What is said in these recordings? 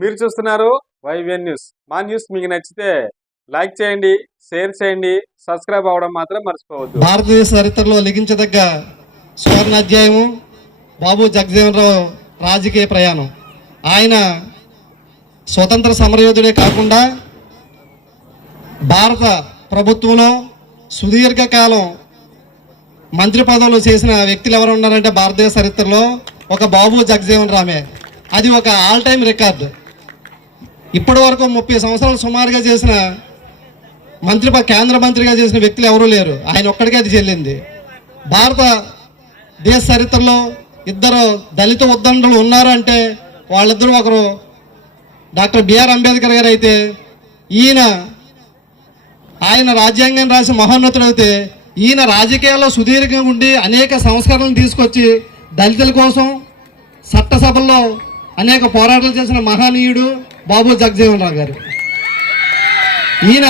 మీరు చూస్తున్నారు YVN news. మా న్యూస్ మీకు నచ్చితే లైక్ చేయండి, షేర్ చేయండి, సబ్స్క్రైబ్ అవ్వడం మాత్రం మర్చిపోవద్దు. భారతదేశ చరిత్రలో లిఖించదగ్గ సువర్ణ అధ్యాయము బాబు జగజీవన్ రావు రాజకీయ ప్రయాణం. ఆయన స్వతంత్ర సమరయోధుడే కాకుండా భారత ప్రభుత్వంలో సుదీర్ఘకాలం మంత్రి పదవులు చేసిన వ్యక్తులు ఎవరు ఉన్నారంటే భారతదేశ చరిత్రలో ఒక బాబు జగజీవన్ రామే. అది ఒక ఆల్ టైమ్ రికార్డు. ఇప్పటి వరకు 30 సంవత్సరాలు సుమారుగా చేసిన కేంద్ర మంత్రిగా చేసిన వ్యక్తులు ఎవరూ లేరు. ఆయన ఒక్కడికే అది చెల్లింది. భారతదేశ చరిత్రలో ఇద్దరు దళిత ఉద్దండులు ఉన్నారు అంటే వాళ్ళిద్దరూ ఒకరు డాక్టర్ బిఆర్ అంబేద్కర్ గారు అయితే ఆయన రాజ్యాంగం రాసి మహోన్నతుడు అయితే ఈయన రాజకీయాల్లో సుదీర్ఘంగా ఉండి అనేక సంస్కరణలు తీసుకొచ్చి దళితుల కోసం చట్టసభల్లో అనేక పోరాటాలు చేసిన మహనీయుడు బాబు జగజీవన్ రావు గారు. ఈయన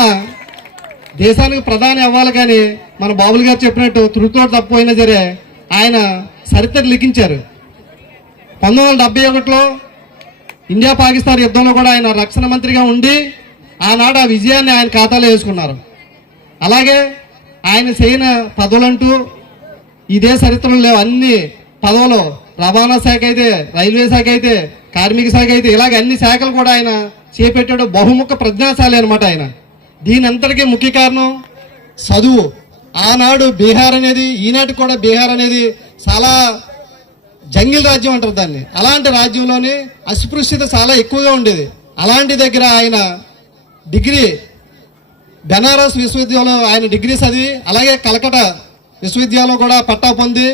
దేశానికి ప్రధాని అవ్వాలి కానీ మన బాబులు గారు చెప్పినట్టు తుడితో తప్పిపోయినా సరే ఆయన చరిత్ర లిఖించారు. 1971లో ఇండియా పాకిస్తాన్ యుద్ధంలో కూడా ఆయన రక్షణ మంత్రిగా ఉండి ఆనాడు ఆ విజయాన్ని ఆయన ఖాతాలో వేసుకున్నారు. అలాగే ఆయన చేయని పదవులంటూ ఇదే చరిత్రలో లేవు. అన్ని పదవులు రవాణా శాఖ అయితే, రైల్వే శాఖ అయితే, కార్మిక శాఖ అయితే, ఇలాగ అన్ని శాఖలు కూడా ఆయన చేపట్టాడు. బహుముఖ ప్రజ్ఞాశాలి అనమాట ఆయన. దీని అంతటికీ ముఖ్య కారణం చదువు. ఆనాడు బీహార్ అనేది, ఈనాటికి కూడా బీహార్ అనేది చాలా జంగిల్ రాజ్యం అంటారు దాన్ని. అలాంటి రాజ్యంలోని అస్పృశ్యత చాలా ఎక్కువగా ఉండేది. అలాంటి దగ్గర ఆయన డిగ్రీ బెనారస్ విశ్వవిద్యాలయంలో ఆయన డిగ్రీ చదివి, అలాగే కలకటా విశ్వవిద్యాలయంలో కూడా పట్టా పొంది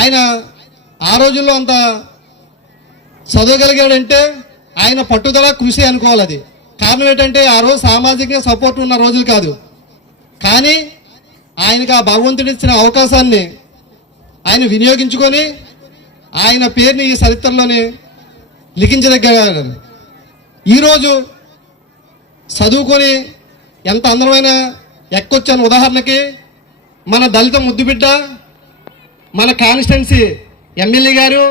ఆయన ఆ రోజుల్లో అంత చదవగలిగాడంటే ఆయన పట్టుదల, కృషి అనుకోవాలి. అది కారణం ఏంటంటే ఆ రోజు సామాజికంగా సపోర్ట్ ఉన్న రోజులు కాదు. కానీ ఆయనకు ఆ భగవంతుడు ఇచ్చిన అవకాశాన్ని ఆయన వినియోగించుకొని ఆయన పేరుని ఈ చరిత్రలోని లిఖించదగ్గ. ఈరోజు చదువుకొని ఎంత అందమైన ఎక్కొచ్చాను. ఉదాహరణకి మన దళిత ముద్దుబిడ్డ, మన కాన్స్టిట్యున్సీ ఎమ్మెల్యే గారు,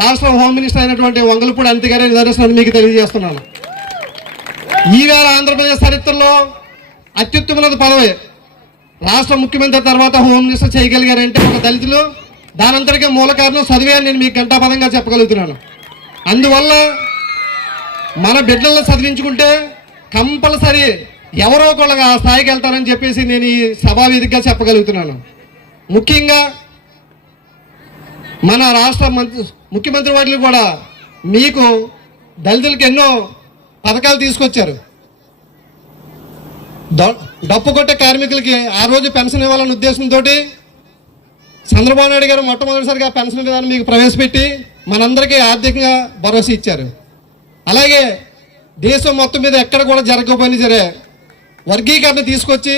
రాష్ట్ర హోమ్ మినిస్టర్ అయినటువంటి వంగలపూడి అనిత గారి నిదర్శనాన్ని మీకు తెలియజేస్తున్నాను. ఈవేళ ఆంధ్రప్రదేశ్ చరిత్రలో అత్యుత్తమమైన పదవి రాష్ట్ర ముఖ్యమంత్రి తర్వాత హోమ్ మినిస్టర్ చేయగలిగారంటే ఒక దళితులు. దానంతటికీ మూల కారణం చదివే నేను మీకు గంటాపదంగా చెప్పగలుగుతున్నాను. అందువల్ల మన బిడ్డలను చదివించుకుంటే కంపల్సరీ ఎవరో ఒకళ్ళగా ఆ స్థాయికి వెళ్తారని చెప్పేసి నేను ఈ సభావేదికగా చెప్పగలుగుతున్నాను. ముఖ్యంగా మన రాష్ట్ర ముఖ్యమంత్రి వారిని కూడా మీకు దళితులకు ఎన్నో పథకాలు తీసుకొచ్చారు. డప్పు కొట్టే కార్మికులకి ఆ రోజు పెన్షన్ ఇవ్వాలనే ఉద్దేశంతో చంద్రబాబు నాయుడు గారు మొట్టమొదటిసారిగా పెన్షన్ విధానం మీకు ప్రవేశపెట్టి మనందరికీ ఆర్థికంగా భరోసా ఇచ్చారు. అలాగే దేశం మొత్తం మీద ఎక్కడ కూడా జరగకపోయినా సరే వర్గీకరణ తీసుకొచ్చి,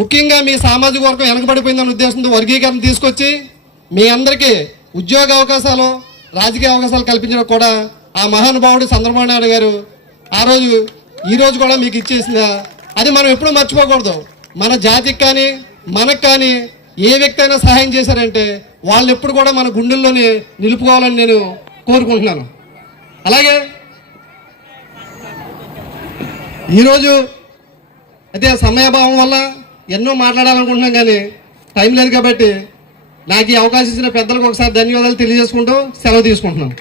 ముఖ్యంగా మీ సామాజిక వర్గం వెనకబడిపోయిందనే ఉద్దేశంతో వర్గీకరణ తీసుకొచ్చి మీ అందరికీ ఉద్యోగ అవకాశాలు, రాజకీయ అవకాశాలు కల్పించడం కూడా ఆ మహానుభావుడు చంద్రబాబు నాయుడు గారు ఆ రోజు ఈ రోజు కూడా మీకు ఇచ్చేసిందా. అది మనం ఎప్పుడూ మర్చిపోకూడదు. మన జాతికి కానీ మనకు కానీ ఏ వ్యక్తి అయినా సహాయం చేశారంటే వాళ్ళు ఎప్పుడు కూడా మన గుండెల్లోనే నిలుపుకోవాలని నేను కోరుకుంటున్నాను. అలాగే ఈరోజు అయితే సమయభావం వల్ల ఎన్నో మాట్లాడాలనుకుంటున్నాం కానీ టైం లేదు. కాబట్టి నాకు ఈ అవకాశం ఇచ్చిన పెద్దలకు ఒకసారి ధన్యవాదాలు తెలియజేసుకుంటూ సెలవు తీసుకుంటున్నాను.